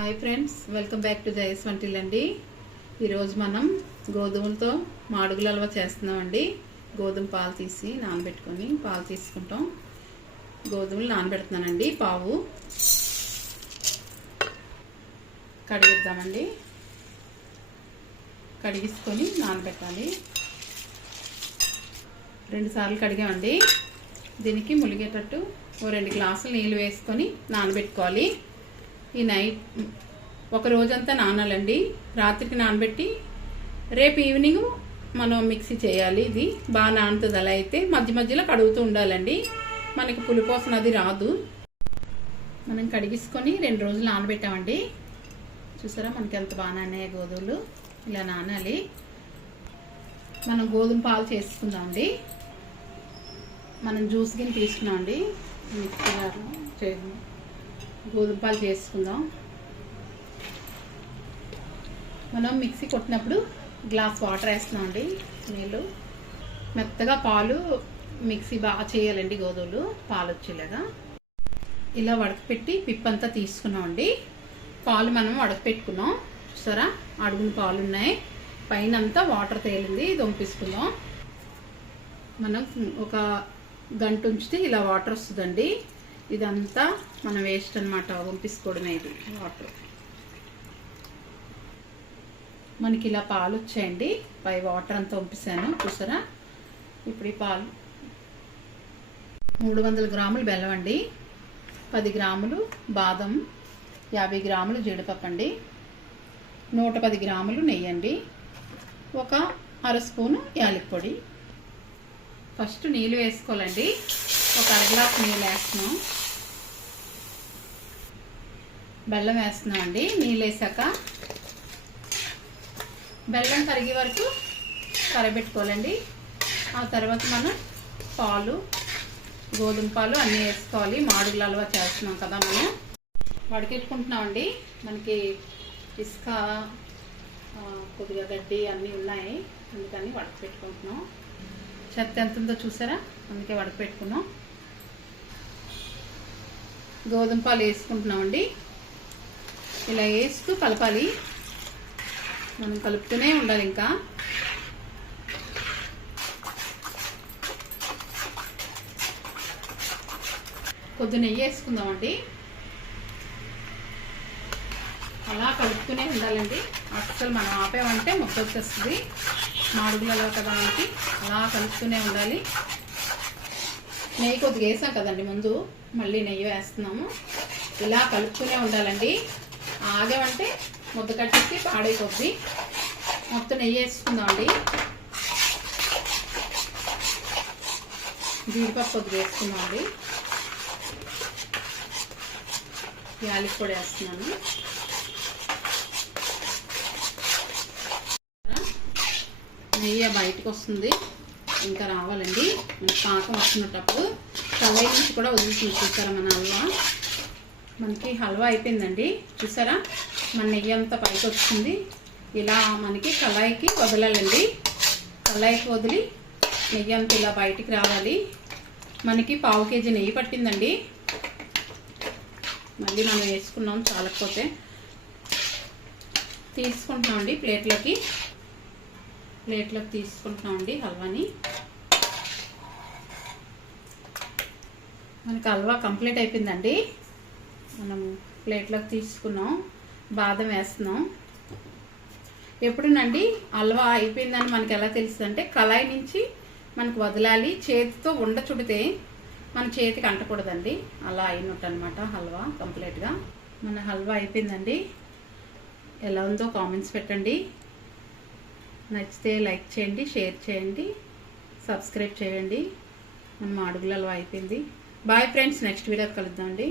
Hi friends, welcome back to Jaya స్వంటిల్ అండి. ఈరోజు మనం గోధుమలతో మాడుగుల హల్వా చేస్తున్నామండి. గోధుమ పాలు తీసి నానబెట్టుకొని పాలు తీసుకుంటాం. గోధుమలు నానబెడుతున్నానండి. పావు కడిగిద్దామండి. కడిగించుకొని నానబెట్టాలి. 2 సార్లు కడిగామండి. దీనికి ములిగేటట్టు 2 గ్లాసులు నీళ్ళు వేసుకొని నానబెట్టుకోవాలి. ఈ నైట్ ఒక రోజంతా నానాలండి. రాత్రికి నానబెట్టి రేపు ఈవినింగ్ మనం మిక్సీ చేయాలి. ఇది బాగా నానుతుంది. అలా అయితే మధ్య మధ్యలో కడుగుతూ ఉండాలండి. మనకి పులిపోసన అది రాదు. మనం కడిగించుకొని 2 రోజులు నానబెట్టామండి. చూసారా మనకి ఎంత బాగా నానాయి గోధుమలు. ఇలా నానాలి. మనం గోధుమ పాలు చేసుకుందామండి. మనం జ్యూస్ గిన్నె తీసుకున్నామండి. మిక్సీ గోధుమ పాలు చేసుకుందాం. మనం మిక్సీ కొట్టినప్పుడు గ్లాస్ వాటర్ వేస్తున్నామండి. నీళ్ళు మెత్తగా పాలు మిక్సీ బాగా చేయాలండి. గోధుమలు పాలు వచ్చేలాగా ఇలా వడకపెట్టి పిప్పంతా తీసుకున్నామండి. పాలు మనం వడకపెట్టుకున్నాం. చూసారా అడుగున పాలు ఉన్నాయి. పైన అంతా వాటర్ తేలింది. దొంపిసుకుందాం. మనం ఒక గంట ఉంచితే ఇలా వాటర్ వస్తుందండి. ఇదంతా మనం వేస్ట్ అనమాట. పంపించుకోవడమే ఇది వాటర్. మనకి ఇలా పాలు వచ్చాయండి. పై వాటర్ అంతా పంపిస్తాను. చూసారా ఇప్పుడు ఈ పాలు 300 గ్రాములు బెల్లం అండి, 10 గ్రాములు బాదం, 50 గ్రాములు జీడిపప్పు అండి, 110 గ్రాములు నెయ్యి అండి, ఒక 1/2 స్పూను యాలకి పొడి. ఫస్ట్ నీళ్ళు వేసుకోవాలండి. ఒక 1 గ్లాసు నీళ్ళు వేస్తున్నాం. బెల్లం వేస్తున్నాం అండి. నీళ్ళు వేసాక బెల్లం కరిగే వరకు కరబెట్టుకోవాలండి. ఆ తర్వాత మనం పాలు, గోధుమ పాలు అన్నీ వేసుకోవాలి. మాడుగుల హల్వా చేస్తున్నాం కదా. మనం వడకెట్టుకుంటున్నామండి. మనకి ఇసుక, కొద్దిగా గడ్డి అన్నీ ఉన్నాయి. అందుకని వడకపెట్టుకుంటున్నాం. చెత్త ఎంత ఉందో చూసారా, అందుకే వడకపెట్టుకున్నాం. గోధుమ పాలు వేసుకుంటున్నామండి. ఇలా వేస్తూ కలపాలి. మనం కలుపుతూనే ఉండాలి. ఇంకా కొద్ది నెయ్యి వేసుకుందామండి. అలా కలుపుతూనే ఉండాలండి. అస్సలు మనం ఆపేమంటే ముద్ద వచ్చేస్తుంది. మాడుగులలో కదా మనకి. అలా కలుపుతూనే ఉండాలి. నెయ్యి కొద్దిగా వేసాం కదండి ముందు, మళ్ళీ నెయ్యి వేస్తున్నాము. ఇలా కలుపుతూనే ఉండాలండి. ఆగేమంటే ముద్ద కట్టేసి పాడైపోద్ది. మొత్తం నెయ్యి వేసుకుందామండి. జీడిపప్పు కొద్దిగా వేసుకుందామండి. యాలకి పొడి వేస్తున్నాను. నెయ్యి బయటకు వస్తుంది. ఇంకా రావాలండి. మనకి పాకం వస్తున్నప్పుడు కళాయి నుంచి కూడా వదులుతుంది. చూసారా మన హల్వా. మనకి హల్వా అయిపోయిందండి. చూసారా మన నెయ్యి అంతా పైకి వస్తుంది. ఇలా మనకి కళాయికి వదలాలండి. కళాయికి వదిలి నెయ్యి అంతా ఇలా బయటికి రావాలి. మనకి 1/2 కేజీ నెయ్యి పట్టిందండి. మళ్ళీ మనం వేసుకున్నాం చాలకపోతే. తీసుకుంటున్నామండి ప్లేట్లోకి తీసుకుంటున్నామండి హల్వాని. మనకి హల్వా కంప్లీట్ అయిపోయిందండి. మనం ప్లేట్లోకి తీసుకున్నాం. బాదం వేస్తున్నాం. ఎప్పుడునండి హల్వా అయిపోయిందని మనకి ఎలా తెలుస్తుంది అంటే కళాయి నుంచి మనకు వదలాలి. చేతితో ఉండ చుడితే మన చేతికి అంటకూడదండి. అలా అయినట్టు అనమాట హల్వా కంప్లీట్గా. మన హల్వా అయిపోయిందండి. ఎలా ఉందో కామెంట్స్ పెట్టండి. నచ్చితే లైక్ చేయండి, షేర్ చేయండి, సబ్స్క్రైబ్ చేయండి. మన మాడుగుల హల్వా అయిపోయింది. బాయ్ ఫ్రెండ్స్, నెక్స్ట్ వీడియో కలుద్దామండి.